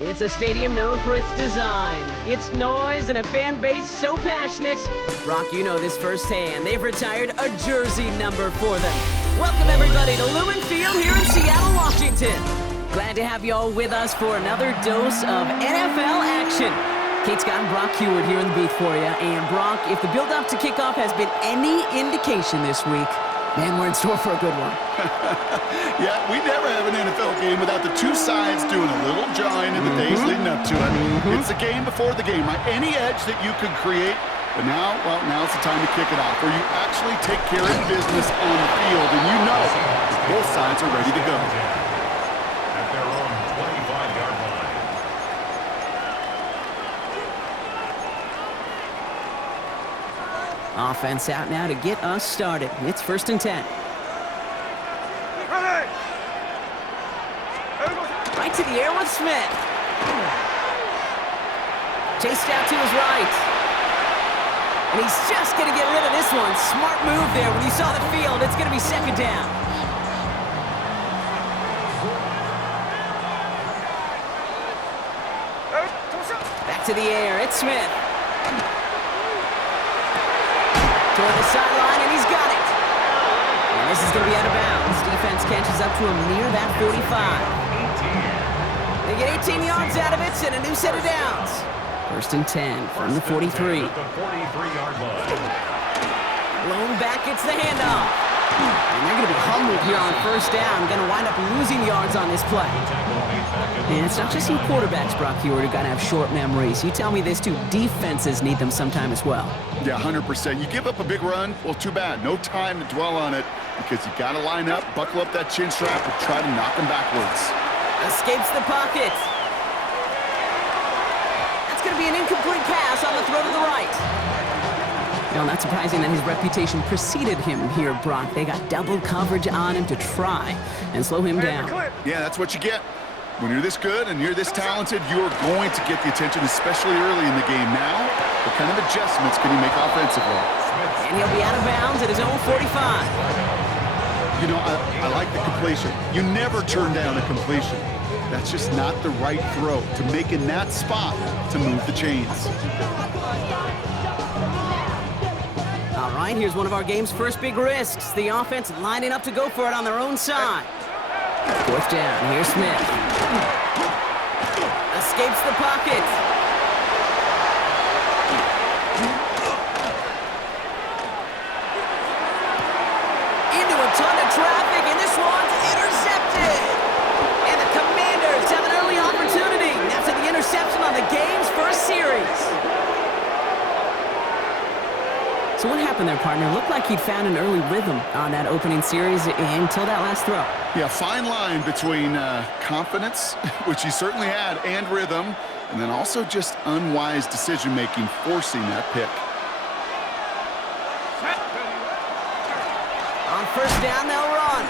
It's a stadium known for its design, its noise, and a fan base so passionate. Brock, you know this firsthand. They've retired a jersey number for them. Welcome, everybody, to Lumen Field here in Seattle, Washington. Glad to have you all with us for another dose of NFL action. Kate Scott and Brock Heward here in the booth for you. And Brock, if the build-up to kickoff has been any indication this week, man, we're in store for a good one. Yeah, we never have an NFL game without the two sides doing a little jawing in the days leading up to it. It's the game before the game, right? Any edge that you could create, but now, well, now's the time to kick it off, where you actually take care of business on the field, and you know both sides are ready to go. At their own 25-yard line. Offense out now to get us started. It's 1st and 10. Right to the air with Smith. Chased out to his right. And he's just going to get rid of this one. Smart move there when you saw the field. It's going to be 2nd down. Back to the air. It's Smith. Toward the sideline, and he's got it. And this is going to be out of bounds. Defense catches up to him near that 45. They get 18 yards out of it and a new set of downs. 1st and 10 from the 43. At the 43-yard line. Blown back, it's the handoff. And they're going to be humbled here on 1st down. Going to wind up losing yards on this play. And it's not just some quarterbacks, Brock Heward, who got to have short memories. You tell me this too, defenses need them sometime as well. Yeah, 100%. You give up a big run, well, too bad. No time to dwell on it because you got to line up, buckle up that chin strap, and try to knock them backwards. Escapes the pocket. That's going to be an incomplete pass on the throw to the right. No, not surprising that his reputation preceded him here, Brock. They got double coverage on him to try and slow him down. Yeah, that's what you get. When you're this good and you're this talented, you're going to get the attention, especially early in the game. Now, what kind of adjustments can he make offensively? And he'll be out of bounds at his own 45. You know, I like the completion. You never turn down a completion. That's just not the right throw to make in that spot to move the chains. All right, here's one of our game's first big risks. The offense lining up to go for it on their own side. 4th down, here's Smith. Escapes the pocket. Into a ton of traffic, and this one's intercepted. And the Commanders have an early opportunity after the interception on the game's first series. So what happened there, partner? Looked like he'd found an early rhythm on that opening series until that last throw. Yeah, fine line between confidence, which he certainly had, and rhythm, and then also just unwise decision-making, forcing that pick. On 1st down, they'll run.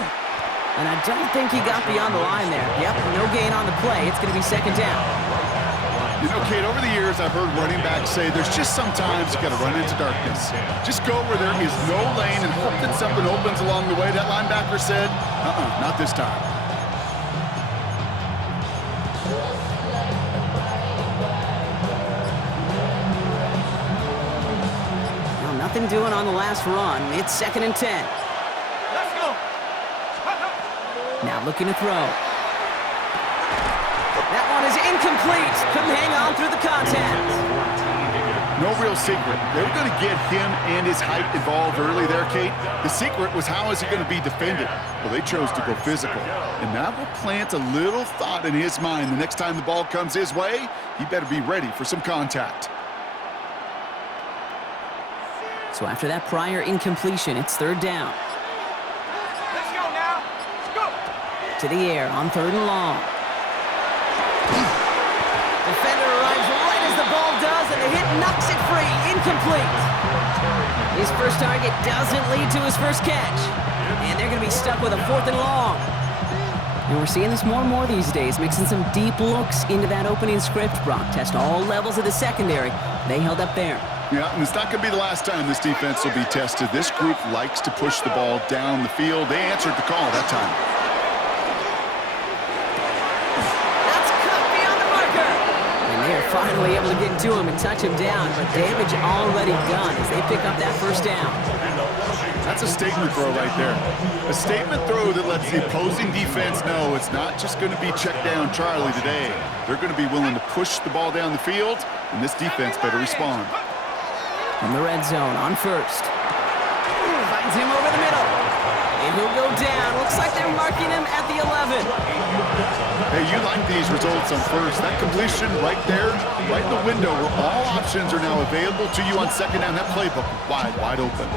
And I don't think he got beyond the line there. Yep, no gain on the play. It's going to be 2nd down. You know, Kate, over the years, I've heard running backs say there's just sometimes you got to run into darkness. Just go where there is no lane and hope that something opens along the way. That linebacker said, not this time. Well, nothing doing on the last run. It's 2nd and 10. Let's go. Now looking to throw. That one is incomplete. Couldn't hang on through the contact. No real secret. They were going to get him and his height involved early there, Kate. The secret was how is he going to be defended? Well, they chose to go physical. And that will plant a little thought in his mind. The next time the ball comes his way, he better be ready for some contact. So after that prior incompletion, it's 3rd down. Let's go now. Let's go. To the air on 3rd and long. Defender arrives right as the ball does, and the hit knocks it free. Incomplete. His first target doesn't lead to his first catch. And they're going to be stuck with a 4th and long. And we're seeing this more and more these days, mixing some deep looks into that opening script. Brock test all levels of the secondary. They held up there. Yeah, and it's not going to be the last time this defense will be tested. This group likes to push the ball down the field. They answered the call that time. That's cut beyond the marker. finally able to get to him and touch him down, but damage already done as they pick up that first down. That's a statement throw right there. A statement throw that lets the opposing defense know it's not just going to be check down Charlie today. They're going to be willing to push the ball down the field, and this defense better respond. From the red zone on first. Finds him over the middle. And he'll go down. Looks like they're marking him at the 11. Hey, you like these results on first. That completion right there, right in the window where all options are now available to you on second down. That playbook wide open.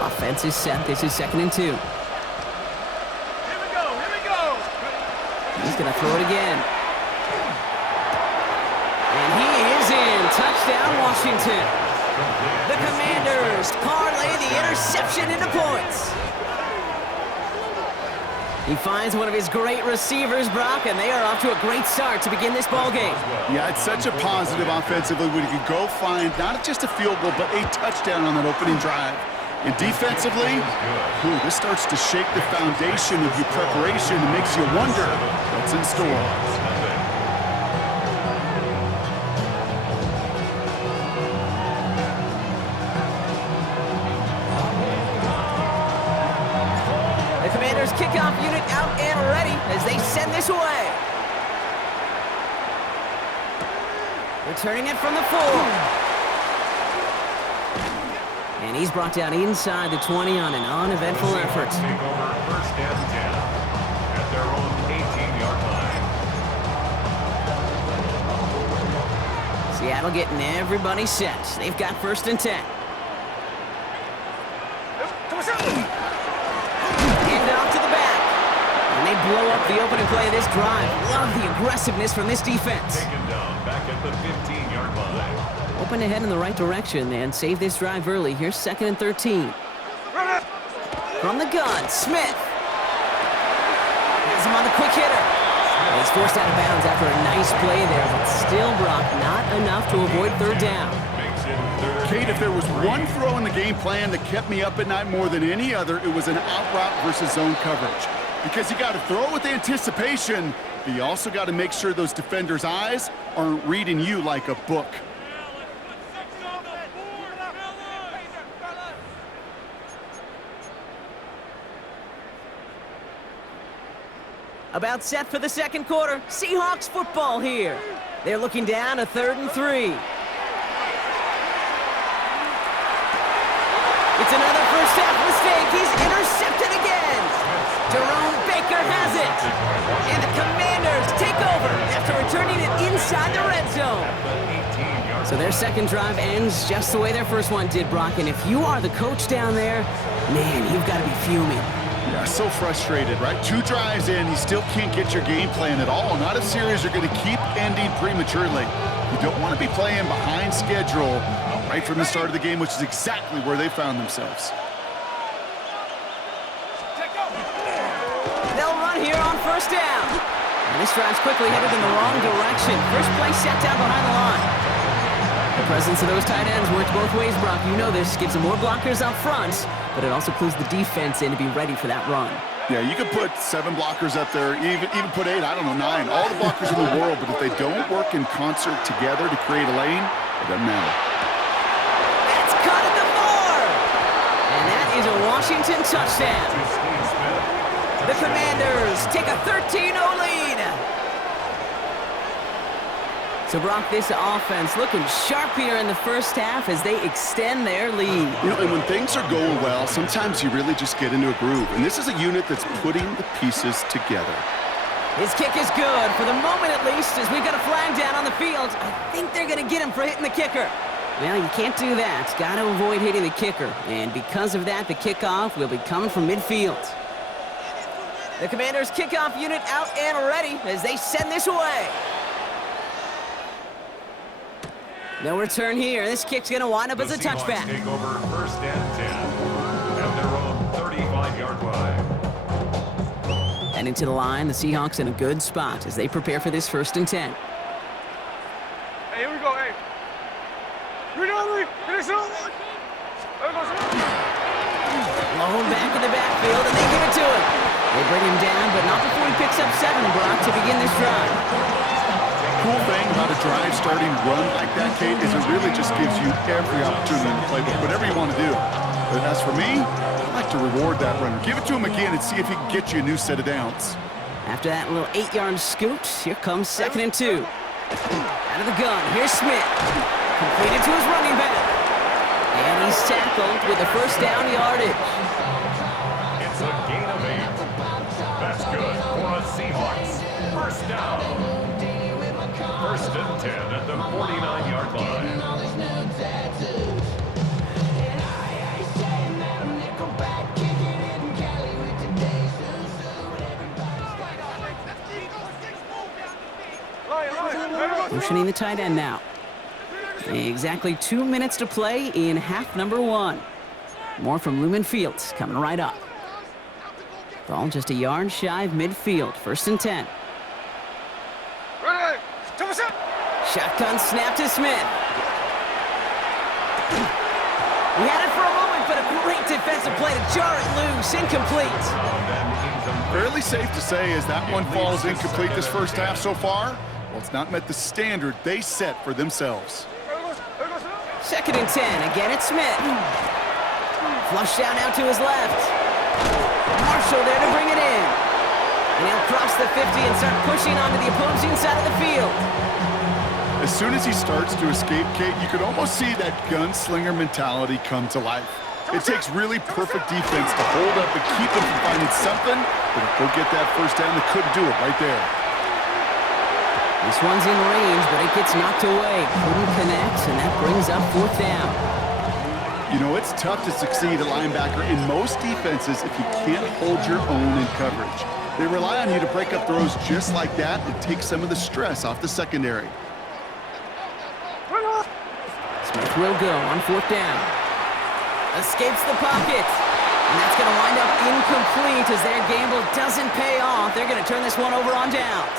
Offense is set. This is 2nd and 2. Here we go, here we go. He's going to throw it again. And he is in. Touchdown, Washington. The Commanders parlay the interception into points. He finds one of his great receivers, Brock, and they are off to a great start to begin this ball game. Yeah, it's such a positive offensively when you can go find not just a field goal, but a touchdown on that opening drive. And defensively, this starts to shake the foundation of your preparation and makes you wonder what's in store. Kickoff unit out and ready as they send this away. Returning it from the 4. And he's brought down inside the 20 on an uneventful effort. Take over first and 10 at their own 18-yard line. Seattle getting everybody set. They've got 1st and 10. They blow up the opening play of this drive. Love the aggressiveness from this defense. Taken down back at the 15-yard line. Open ahead in the right direction and save this drive early. Here's 2nd and 13. From the gun, Smith. Has him on the quick hitter. He's forced out of bounds after a nice play there, but still, Brock, not enough to avoid 3rd down. Kate, if there was one throw in the game plan that kept me up at night more than any other, it was an out route versus zone coverage. Because you got to throw with anticipation, but you also got to make sure those defenders' eyes aren't reading you like a book. About set for the 2nd quarter. Seahawks football here. They're looking down to 3rd and 3. It's another first half mistake. He's intercepted again. Jerome Baker has it. And the Commanders take over after returning it inside the red zone. So their 2nd drive ends just the way their first one did, Brock. And if you are the coach down there, man, you've got to be fuming. Yeah, so frustrated, right? 2 drives in, you still can't get your game plan at all. Not a series you're going to keep ending prematurely. You don't want to be playing behind schedule right from the start of the game, which is exactly where they found themselves. They'll run here on 1st down. And this drive's quickly headed in the wrong direction. First play set down behind the line. The presence of those tight ends works both ways, Brock. You know this. Gives them more blockers up front, but it also clues the defense in to be ready for that run. Yeah, you could put 7 blockers up there, even put 8, I don't know, 9. All the blockers in the world, but if they don't work in concert together to create a lane, it doesn't matter. That's caught at the 4! And that is a Washington touchdown. The Commanders take a 13-0 lead. So, Brock, this offense looking sharp here in the first half as they extend their lead. You know, and when things are going well, sometimes you really just get into a groove. And this is a unit that's putting the pieces together. His kick is good, for the moment at least, as we've got a flag down on the field. I think they're going to get him for hitting the kicker. Well, you can't do that. Got to avoid hitting the kicker. And because of that, the kickoff will be coming from midfield. The Commanders' kickoff unit out and ready as they send this away. No return here. This kick's going to wind up as a touchback. Take over 1st and 10 at their own 35-yard line. And into the line, the Seahawks in a good spot as they prepare for this 1st and 10. Hey, here we go, hey. Here we go, finish it on. There we go. Blown back in the backfield, and they give it to him. They bring him down, but not before he picks up 7, Brock, to begin this drive. Cool thing about a drive starting run like that, Kate, is it really just gives you every opportunity to play whatever you want to do. But as for me, I like to reward that runner. Give it to him again and see if he can get you a new set of downs. After that little 8-yard scoot, here comes 2nd and 2. Out of the gun, here's Smith. Completed to his running back. And he's tackled with the first down yardage. It's a gain of 8. That's good for a Seahawks. First down. 1st and 10 at the 49-yard line. Motioning the tight end now. Exactly 2 minutes to play in half number 1. More from Lumen Fields coming right up. Ball just a yard shy of midfield. 1st and 10. Ready? Shotgun snap to Smith. He had it for a moment, but a great defensive play to jar it loose. Incomplete. Fairly safe to say as that one falls incomplete this first half so far. Well, it's not met the standard they set for themselves. 2nd and 10. Again, it's Smith. Flush down out to his left. Marshall there to bring it in. And he'll cross the 50 and start pushing onto the opposing side of the field. As soon as he starts to escape, Kate, you could almost see that gunslinger mentality come to life. It takes really perfect defense to hold up and keep him from finding something, but if they'll get that first down, they couldn't do it right there. This one's in range, but it gets knocked away. Couldn't connect, and that brings up 4th down. You know, it's tough to succeed at linebacker in most defenses if you can't hold your own in coverage. They rely on you to break up throws just like that and take some of the stress off the secondary. Smith will go on 4th down. Escapes the pocket. And that's going to wind up incomplete as their gamble doesn't pay off. They're going to turn this one over on downs.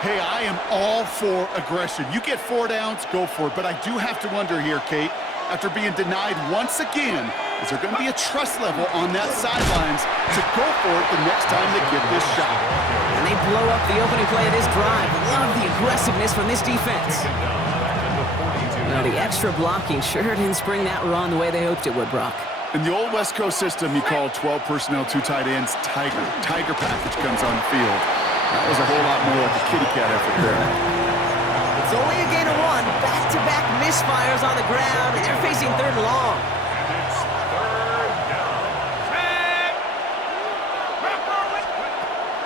Hey, I am all for aggression. You get 4 downs, go for it. But I do have to wonder here, Kate, after being denied once again, is there going to be a trust level on that sidelines to go for it the next time they get this shot? And they blow up the opening play of this drive. Love the aggressiveness from this defense. Now, the extra blocking sure didn't spring that run the way they hoped it would, Brock. In the old West Coast system, you call 12 personnel, 2 tight ends, Tiger. Tiger package comes on the field. That was a whole lot more like a kitty cat effort there. It's only a gain of 1. Back-to-back misfires on the ground, and they're facing 3rd and long. It's 3rd down.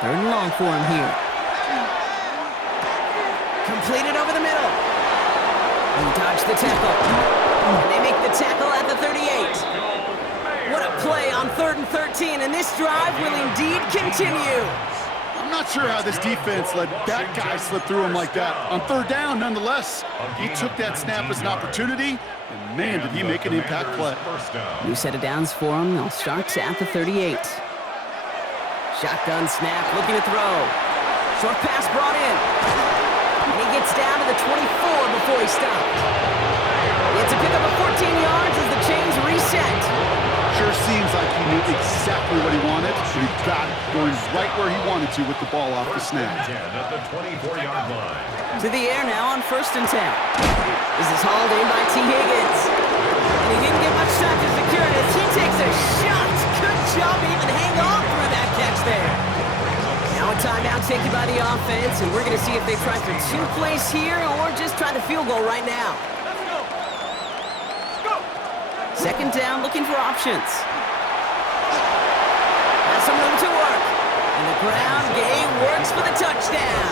3rd and long for him here. Completed over the middle. And dodge the tackle. And they make the tackle at the 38. What a play on 3rd and 13, and this drive will indeed continue. I'm not sure how this defense let that guy slip through him like that. On 3rd down, nonetheless, he took that snap as an opportunity, and man, did he make an impact play. New set of downs for him. They'll start at the 38. Shotgun snap, looking to throw. Short pass brought in. And he gets down to the 24 before he stopped. He had to pick up a 14 yards as the chains reset. Sure seems like he knew exactly what he wanted, but he got it going right where he wanted to with the ball off the snap. At the 24-yard line. To the air now on 1st and 10. This is hauled in by T. Higgins. And he didn't get much time to secure it as he takes a shot. Good job even hang on through that catch there. Now a timeout taken by the offense, and we're going to see if they try for 2 plays here or just try the field goal right now. 2nd down, looking for options. Has some room to work. And the ground game works for the touchdown.